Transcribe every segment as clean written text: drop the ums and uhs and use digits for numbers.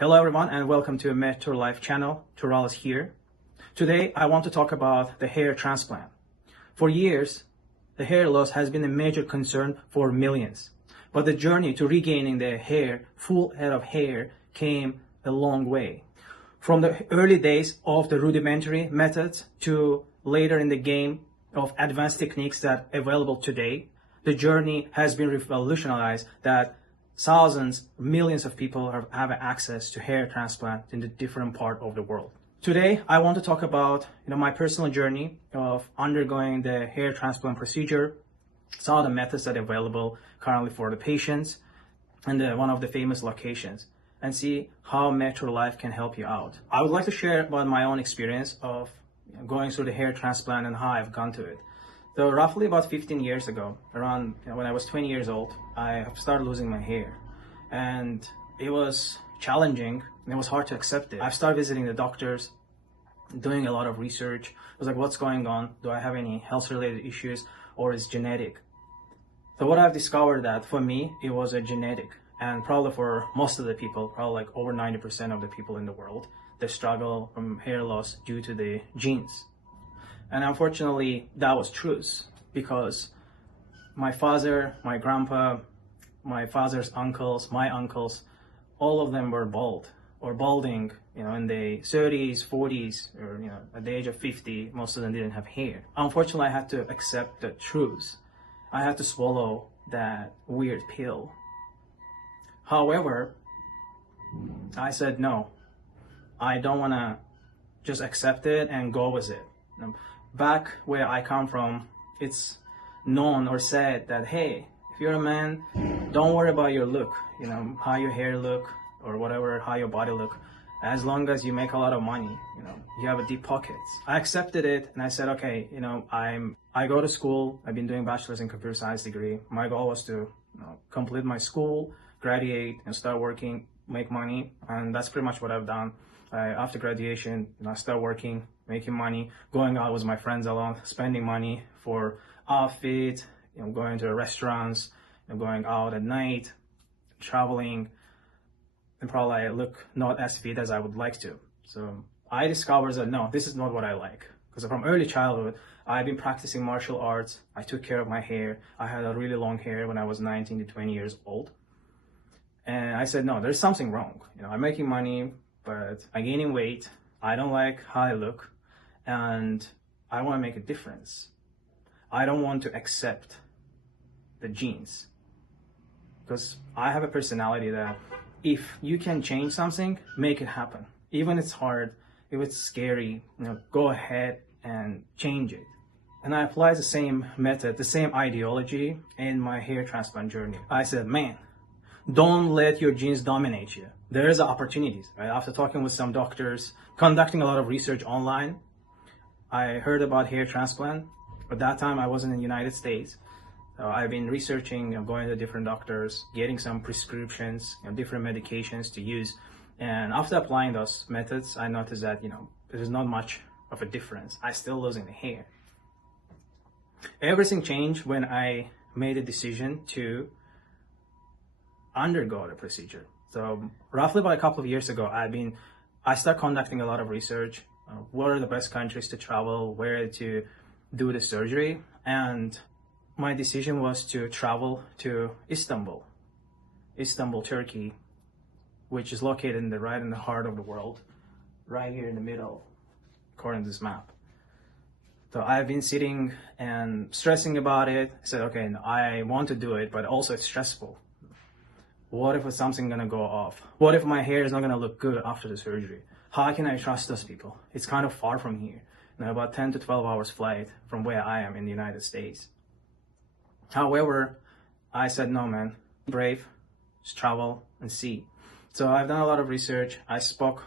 Hello everyone and welcome to MedTour Life channel. Tural is here. Today I want to talk about the hair transplant. For years, the hair loss has been a major concern for millions. But the journey to regaining the hair, full head of hair, came a long way. From the early days of the rudimentary methods to later in the game of advanced techniques that are available today, the journey has been revolutionized that thousands, millions of people have access to hair transplant in the different part of the world. Today, I want to talk about my personal journey of undergoing the hair transplant procedure, some of the methods that are available currently for the patients, and one of the famous locations, and see how MedTour Life can help you out. I would like to share about my own experience of going through the hair transplant and how I've gone to it. So roughly about 15 years ago, around when I was 20 years old, I started losing my hair. And it was challenging and it was hard to accept it. I started visiting the doctors, doing a lot of research. I was like, what's going on? Do I have any health related issues or is genetic? So what I've discovered that for me, it was a genetic. And probably for most of the people, probably like over 90% of the people in the world, they struggle from hair loss due to the genes. And unfortunately, that was true because my father, my grandpa, my father's uncles, my uncles, all of them were bald or balding, in the 30s, 40s, or, at the age of 50, most of them didn't have hair. Unfortunately, I had to accept the truth. I had to swallow that weird pill. However, I said, no, I don't want to just accept it and go with it. Back where I come from, it's known or said that, hey, if you're a man, don't worry about your look, how your hair look or whatever, how your body look. As long as you make a lot of money, you have a deep pockets. I accepted it and I said, okay, I go to school. I've been doing bachelor's in computer science degree. My goal was to complete my school, graduate and start working, make money. And that's pretty much what I've done. After graduation, I started working, making money, going out with my friends alone, spending money for outfit, going to restaurants, going out at night, traveling, and probably I look not as fit as I would like to. So I discovered that no, this is not what I like. Because from early childhood, I've been practicing martial arts. I took care of my hair. I had a really long hair when I was 19 to 20 years old. And I said, no, there's something wrong. I'm making money, but I'm gaining weight. I don't like how I look. And I want to make a difference. I don't want to accept the genes. Because I have a personality that if you can change something, make it happen. Even if it's hard, if it's scary, go ahead and change it. And I applied the same method, the same ideology in my hair transplant journey. I said, man, don't let your genes dominate you. There's opportunities, right? After talking with some doctors, conducting a lot of research online, I heard about hair transplant. At that time, I wasn't in the United States. So I've been researching, going to different doctors, getting some prescriptions, different medications to use. And after applying those methods, I noticed that, there's not much of a difference. I'm still losing the hair. Everything changed when I made a decision to undergo the procedure. So roughly about a couple of years ago, I started conducting a lot of research. What are the best countries to travel, where to do the surgery? And my decision was to travel to Istanbul, Turkey, which is located right in the heart of the world, right here in the middle, according to this map. So I've been sitting and stressing about it. I said, okay, I want to do it, but also it's stressful. What if something's gonna go off? What if my hair is not gonna look good after the surgery? How can I trust those people? It's kind of far from here. About 10 to 12 hours flight from where I am in the United States. However, I said, no, man, brave, just travel and see. So I've done a lot of research. I spoke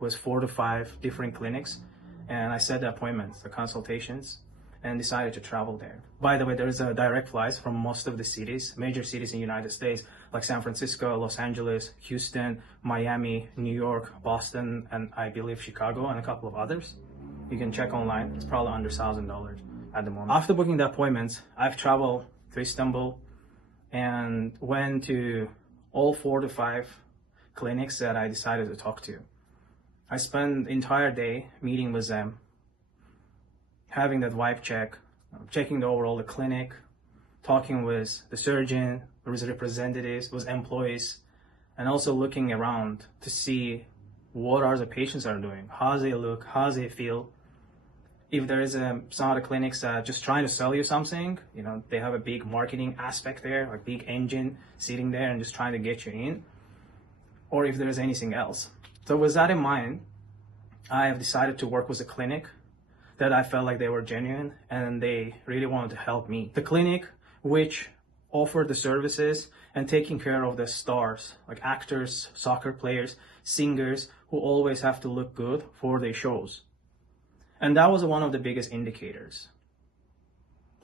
with 4 to 5 different clinics and I set the appointments, the consultations, and decided to travel there. By the way, there is a direct flights from most of the cities, major cities in the United States, like San Francisco, Los Angeles, Houston, Miami, New York, Boston, and I believe Chicago, and a couple of others. You can check online. It's probably under $1,000 at the moment. After booking the appointments, I've traveled to Istanbul and went to all 4 to 5 clinics that I decided to talk to. I spent the entire day meeting with them, having that vibe check, checking the overall the clinic, talking with the surgeon, with representatives, with employees, and also looking around to see what are the patients are doing, how they look, how they feel. If there is some other clinics just trying to sell you something, they have a big marketing aspect there, like big engine sitting there and just trying to get you in, or if there's anything else. So with that in mind, I have decided to work with a clinic that I felt like they were genuine and they really wanted to help me. The clinic which offered the services and taking care of the stars, like actors, soccer players, singers, who always have to look good for their shows. And that was one of the biggest indicators.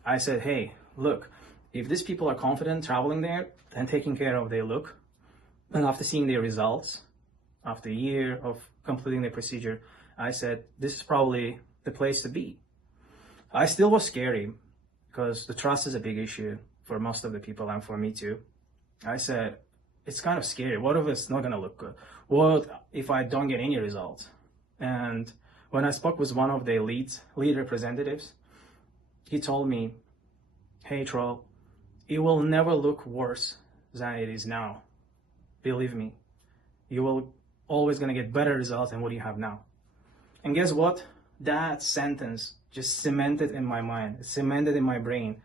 I said, hey, look, if these people are confident traveling there and taking care of their look, and after seeing their results, after a year of completing the procedure, I said, this is probably the place to be. I still was scary because the trust is a big issue for most of the people and for me too. I said, it's kind of scary. What if it's not going to look good? What if I don't get any results? And when I spoke with one of the lead representatives, he told me, hey, Troll, it will never look worse than it is now. Believe me, you will always going to get better results than what you have now. And guess what? That sentence just cemented in my mind, cemented in my brain.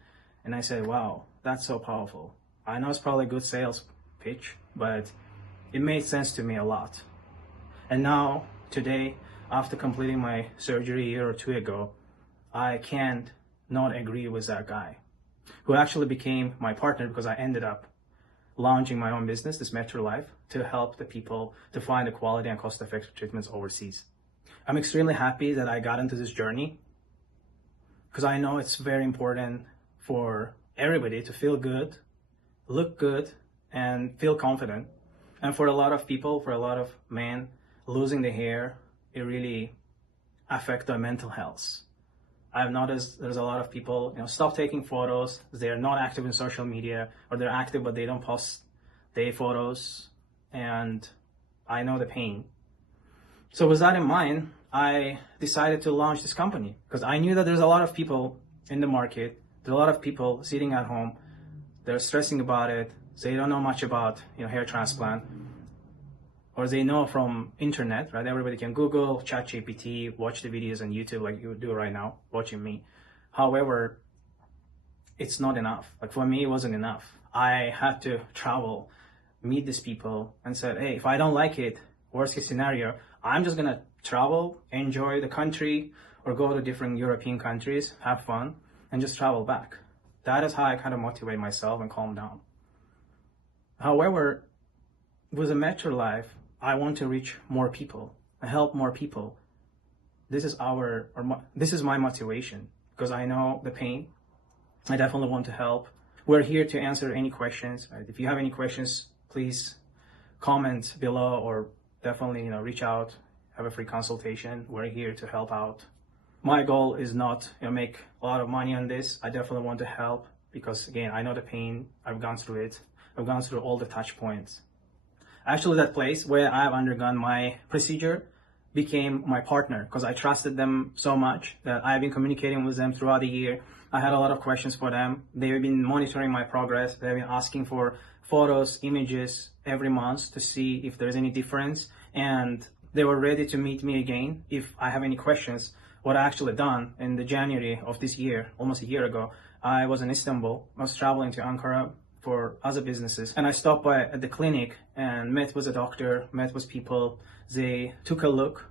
And I said, wow, that's so powerful. I know it's probably a good sales pitch, but it made sense to me a lot. And now, today, after completing my surgery a year or two ago, I can't not agree with that guy who actually became my partner because I ended up launching my own business, this MedTour Life, to help the people to find the quality and cost-effective treatments overseas. I'm extremely happy that I got into this journey because I know it's very important for everybody to feel good, look good, and feel confident. And for a lot of people, for a lot of men, losing the hair, it really affects their mental health. I've noticed there's a lot of people, stop taking photos. They're not active in social media, or they're active but they don't post their photos. And I know the pain. So with that in mind, I decided to launch this company because I knew that there's a lot of people in the market. There's a lot of people sitting at home. They're stressing about it. They don't know much about hair transplant, or they know from internet, right? Everybody can Google, ChatGPT, watch the videos on YouTube like you do right now, watching me. However, it's not enough. Like for me, it wasn't enough. I had to travel, meet these people, and said, hey, if I don't like it, worst case scenario, I'm just gonna travel, enjoy the country, or go to different European countries, have fun, and just travel back. That is how I kind of motivate myself and calm down. However, with the MedTour Life, I want to reach more people and help more people. This is my motivation because I know the pain. I definitely want to help. We're here to answer any questions. Right? If you have any questions, please comment below or definitely reach out, have a free consultation. We're here to help out. My goal is not make a lot of money on this. I definitely want to help because again, I know the pain. I've gone through it. I've gone through all the touch points. Actually, that place where I've undergone my procedure became my partner because I trusted them so much that I've been communicating with them throughout the year. I had a lot of questions for them. They've been monitoring my progress. They've been asking for photos, images every month to see if there's any difference. And they were ready to meet me again if I have any questions. What I actually done in the January of this year, almost a year ago, I was in Istanbul. I was traveling to Ankara for other businesses. And I stopped by at the clinic and met with a doctor, met with people. They took a look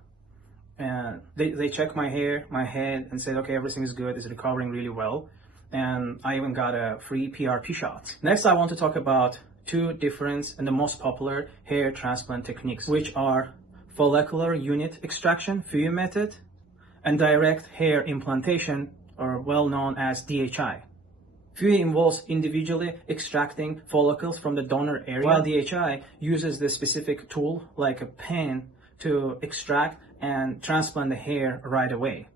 and they checked my hair, my head, and said, okay, everything is good, it's recovering really well. And I even got a free PRP shot. Next, I want to talk about two different and the most popular hair transplant techniques, which are follicular unit extraction, FUE method, and direct hair implantation, or well known as DHI. FUE involves individually extracting follicles from the donor area, while DHI uses the specific tool like a pen to extract and transplant the hair right away.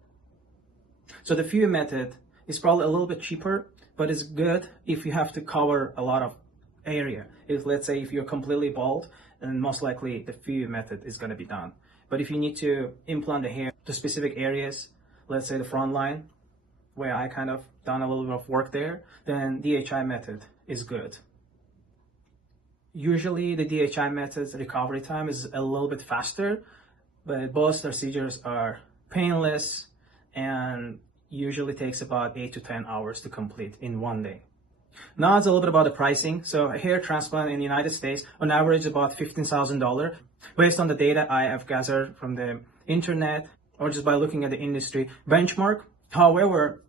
So the FUE method is probably a little bit cheaper, but it's good if you have to cover a lot of area. If let's say if you're completely bald, then most likely the FEW method is going to be done. But if you need to implant the hair to specific areas, let's say the front line, where I kind of done a little bit of work there, then DHI method is good. Usually the DHI method's recovery time is a little bit faster, but both procedures are painless and usually takes about 8 to 10 hours to complete in one day. Now it's a little bit about the pricing. So a hair transplant in the United States on average about $15,000 based on the data I have gathered from the internet or just by looking at the industry benchmark. However,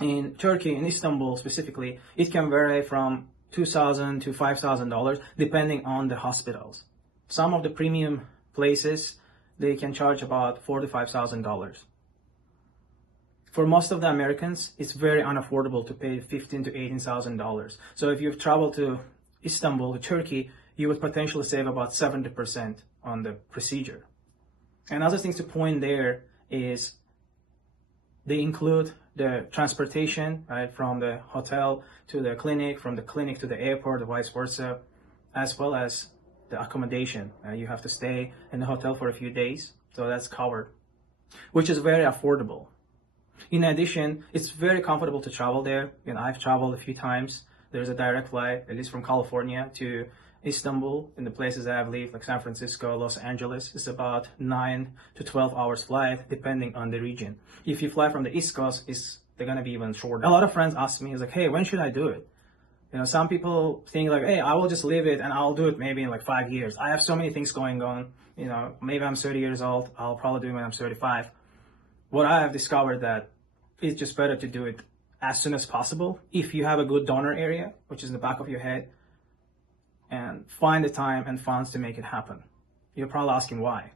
in Turkey, in Istanbul specifically, it can vary from $2,000 to $5,000 depending on the hospitals. Some of the premium places, they can charge about $4,000 to $5,000. For most of the Americans, it's very unaffordable to pay $15,000 to $18,000. So if you've traveled to Istanbul, to Turkey, you would potentially save about 70% on the procedure. And other things to point there is they include the transportation, right, from the hotel to the clinic, from the clinic to the airport, or vice versa, as well as the accommodation. You have to stay in the hotel for a few days, so that's covered, which is very affordable. In addition, it's very comfortable to travel there. I've traveled a few times. There's a direct flight, at least from California to Istanbul, in the places that I've lived, like San Francisco, Los Angeles. It's about 9 to 12 hours flight, depending on the region. If you fly from the East Coast, they're gonna be even shorter. A lot of friends ask me, hey, when should I do it? Some people think hey, I will just leave it and I'll do it maybe in 5 years. I have so many things going on. Maybe I'm 30 years old. I'll probably do it when I'm 35. What I have discovered that it's just better to do it as soon as possible. If you have a good donor area, which is in the back of your head, and find the time and funds to make it happen. You're probably asking why.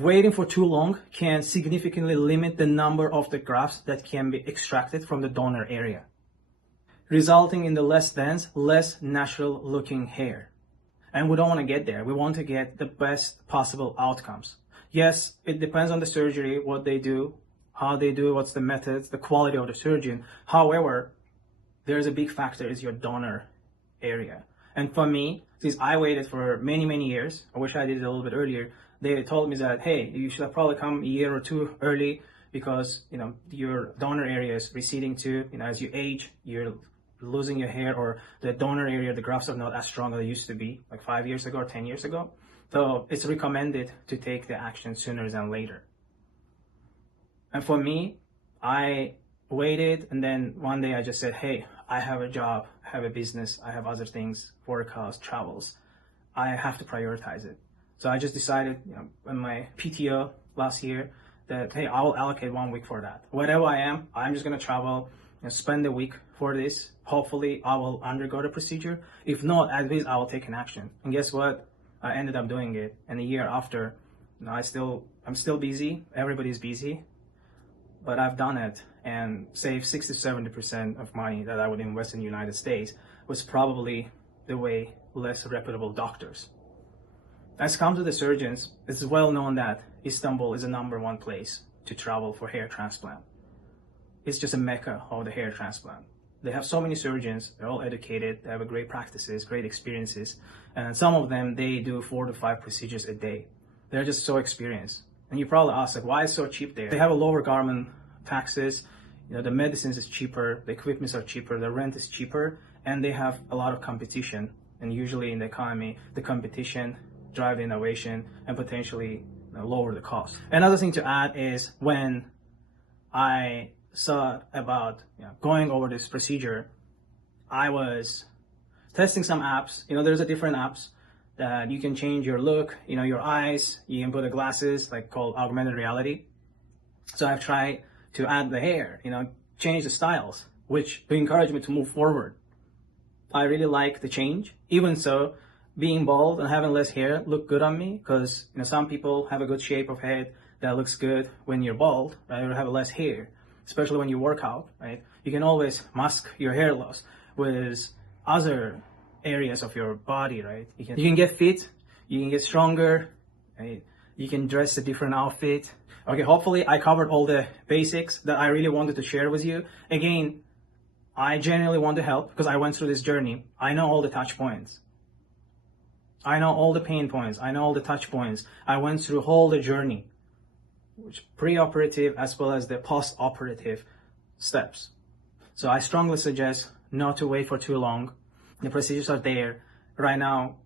Waiting for too long can significantly limit the number of the grafts that can be extracted from the donor area, resulting in the less dense, less natural looking hair. And we don't want to get there. We want to get the best possible outcomes. Yes, it depends on the surgery, what they do, how they do it, what's the methods, the quality of the surgeon. However, there's a big factor is your donor area. And for me, since I waited for many, many years, I wish I did it a little bit earlier, they told me that, hey, you should have probably come a year or two early because, your donor area is receding too. As you age, you're losing your hair, or the donor area, the grafts are not as strong as they used to be, 5 years ago or 10 years ago. So it's recommended to take the action sooner than later. And for me, I waited, and then one day I just said, hey, I have a job, I have a business, I have other things, workouts, travels. I have to prioritize it. So I just decided, in my PTO last year, that, hey, I will allocate 1 week for that. Wherever I am, I'm just going to travel and spend a week for this. Hopefully, I will undergo the procedure. If not, at least I will take an action. And guess what? I ended up doing it. And a year after, I'm still busy. Everybody's busy. But I've done it and saved 60 to 70% of money that I would invest in the United States, was probably the way less reputable doctors. As comes to the surgeons, it's well known that Istanbul is the #1 place to travel for hair transplant. It's just a mecca of the hair transplant. They have so many surgeons, they're all educated, they have great practices, great experiences, and some of them, they do 4 to 5 procedures a day. They're just so experienced. And you probably ask, why is it so cheap there? They have a lower government taxes, the medicines is cheaper, the equipments are cheaper, the rent is cheaper, and they have a lot of competition. And usually in the economy, the competition drive innovation and potentially lower the cost. Another thing to add is when I saw about going over this procedure, I was testing some apps. There's a different apps that you can change your look, your eyes, you can put the glasses called augmented reality. So I've tried to add the hair, change the styles, which to encourage me to move forward. I really like the change. Even so, being bald and having less hair look good on me because some people have a good shape of head that looks good when you're bald, right? Or have less hair, especially when you work out, right? You can always mask your hair loss with other areas of your body, right? You can get fit, you can get stronger, right? You can dress a different outfit. Okay, hopefully I covered all the basics that I really wanted to share with you. Again, I genuinely want to help because I went through this journey. I know all the touch points. I know all the pain points. I know all the touch points. I went through all the journey, which pre-operative as well as the post-operative steps. So I strongly suggest not to wait for too long. The procedures are there. Right now,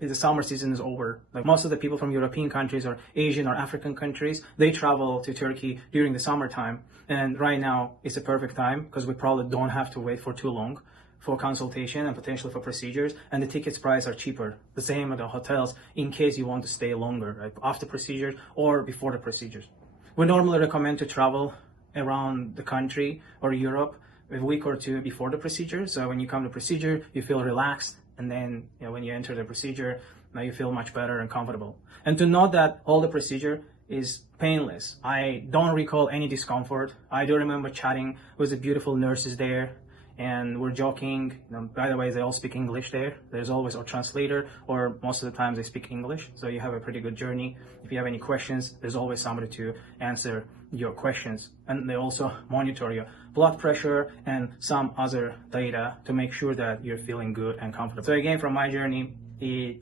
the summer season is over. Like most of the people from European countries or Asian or African countries, they travel to Turkey during the summertime. And right now it's the perfect time because we probably don't have to wait for too long for consultation and potentially for procedures. And the tickets price are cheaper. The same with the hotels in case you want to stay longer, right? After procedures or before the procedures. We normally recommend to travel around the country or Europe a week or two before the procedure. So when you come to procedure, you feel relaxed. And then when you enter the procedure, now you feel much better and comfortable. And to note that all the procedure is painless. I don't recall any discomfort. I do remember chatting with the beautiful nurses there, and we're joking. By the way, they all speak English there. There's always a translator, or most of the times they speak English. So you have a pretty good journey. If you have any questions, there's always somebody to answer your questions. And they also monitor your blood pressure and some other data to make sure that you're feeling good and comfortable. So again, from my journey,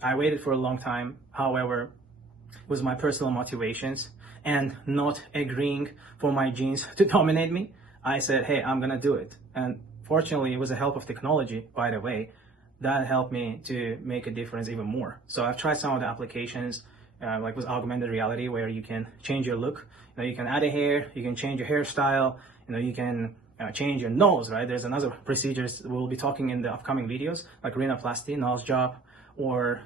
I waited for a long time. However, it was my personal motivations and not agreeing for my genes to dominate me. I said, hey, I'm gonna do it. And fortunately, it was the help of technology, by the way, that helped me to make a difference even more. So I've tried some of the applications, like with augmented reality, where you can change your look. You can add a hair, you can change your hairstyle, you can change your nose, right? There's another procedures we'll be talking in the upcoming videos, like rhinoplasty, nose job, or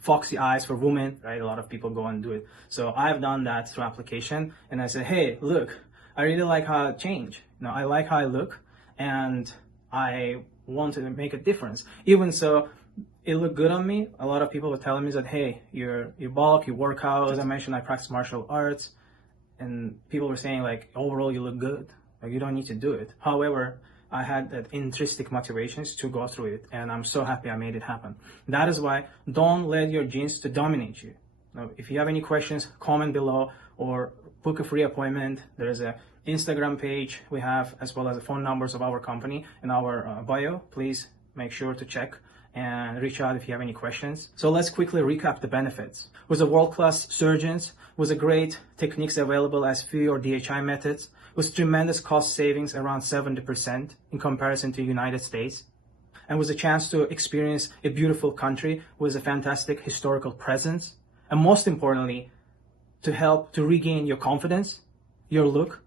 foxy eyes for women, right? A lot of people go and do it. So I've done that through application, and I said, hey, look, I really like how I change. I like how I look, and I want to make a difference. Even so, it looked good on me. A lot of people were telling me that, hey, you bulk, you work out. As I mentioned, I practice martial arts, and people were saying like, overall, you look good. Like, you don't need to do it. However, I had that intrinsic motivations to go through it, and I'm so happy I made it happen. That is why don't let your genes to dominate you. Now, if you have any questions, comment below or book a free appointment. There is a Instagram page we have, as well as the phone numbers of our company in our bio. Please make sure to check and reach out if you have any questions. So let's quickly recap the benefits. With the world-class surgeons, with the great techniques available as FEE or DHI methods, with tremendous cost savings around 70% in comparison to the United States, and with a chance to experience a beautiful country with a fantastic historical presence, and most importantly, to help to regain your confidence, your look,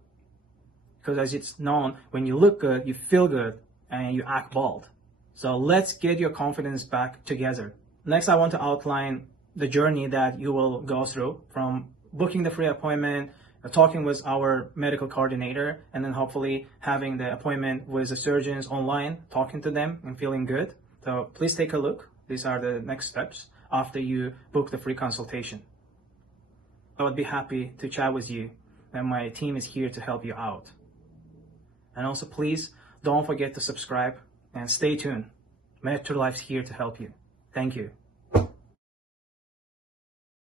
because as it's known, when you look good, you feel good, and you act bold. So let's get your confidence back together. Next, I want to outline the journey that you will go through from booking the free appointment, talking with our medical coordinator, and then hopefully having the appointment with the surgeons online, talking to them and feeling good. So please take a look. These are the next steps after you book the free consultation. I would be happy to chat with you, and my team is here to help you out. And also, please don't forget to subscribe and stay tuned. MedTour Life's here to help you. Thank you.